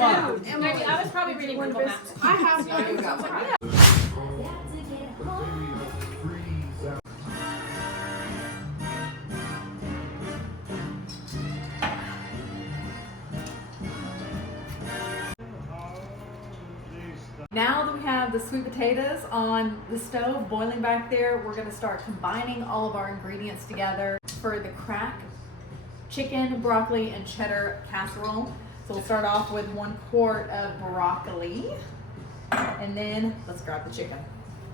Maybe I was probably reading Google Maps. I have. Now that we have the sweet potatoes on the stove boiling back there, we're gonna start combining all of our ingredients together for the crack chicken, broccoli, and cheddar casserole. So we'll start off with 1 quart of broccoli, and then let's grab the chicken.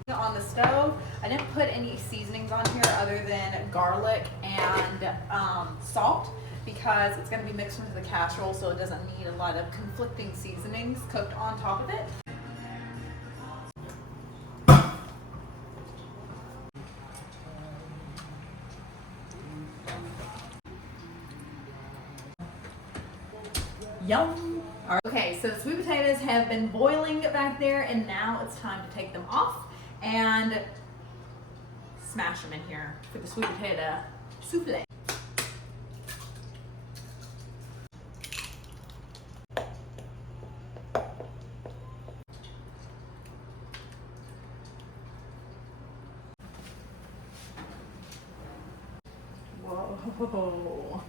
On the stove, I didn't put any seasonings on here other than garlic and salt, because it's gonna be mixed into the casserole, so it doesn't need a lot of conflicting seasonings cooked on top of it. Yum! All right. Okay, so the sweet potatoes have been boiling back there, and now it's time to take them off and smash them in here for the sweet potato souffle. Whoa.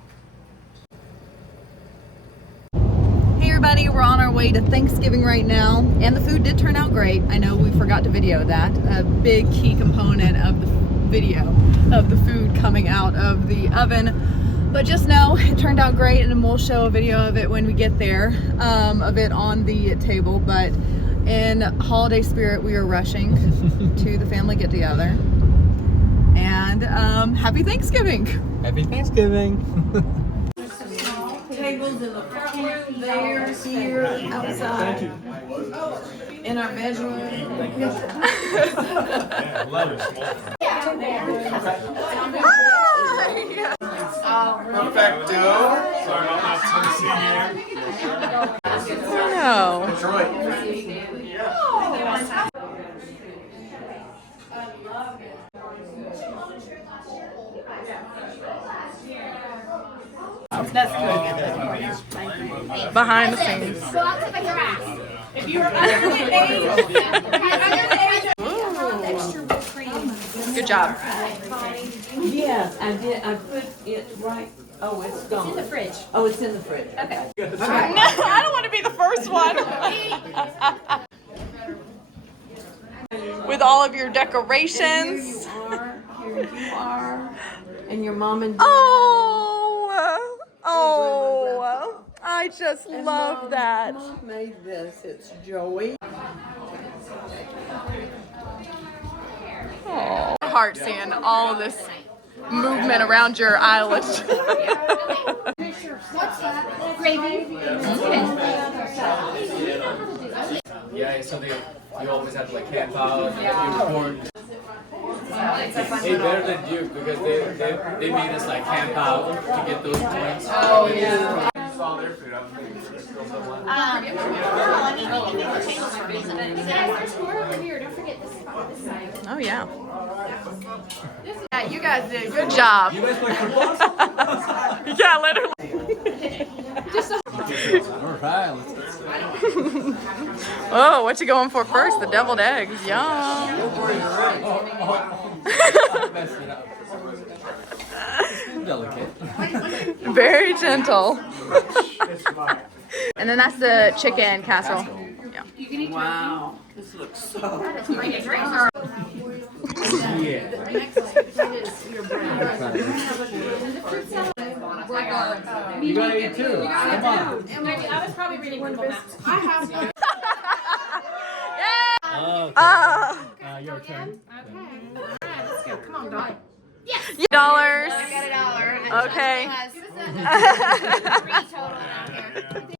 Hey everybody, we're on our way to Thanksgiving right now, and the food did turn out great. I know we forgot to video that. A big key component of the video of the food coming out of the oven. But just know it turned out great, and we'll show a video of it when we get there, of it on the table. But in holiday spirit, we are rushing to the family get together. And happy Thanksgiving! Happy Thanksgiving! Tables in the front room, there, here, outside. In our bedroom. Perfecto. Sorry about that Tennessee here. No. Detroit. That's good. Behind the scenes. Go out to your ass. If you were under the age, Good job. Yes, I did. I put it right. Oh, it's gone. in the fridge. Oh, it's in the fridge. Okay. No, I don't want to be the first one. With all of your decorations. Here you are, and your mom and dad. Oh, I just love that. Mom made this. It's Joey. Oh, heart seeing all of this movement around your island. Gravy. Yeah, it's something you always have to like camp out, you record. Hey, better than Duke because they made us like camp out to get those points. Oh, yeah. Saw their food. I'm thinking there's still someone. Oh, yeah. Yeah, you guys did a good job. You guys play football? Yeah, literally. Alright, let's Oh, what you going for first? The deviled eggs. Yum. delicate. Very gentle. And then that's the chicken casserole. Yeah. Wow. This looks so. You gotta eat too. Come on. Maybe I was probably reading Google Maps. I have. Your turn. Alright, let's go. Come on, dog. $. I got $1. Okay. $3 total down here.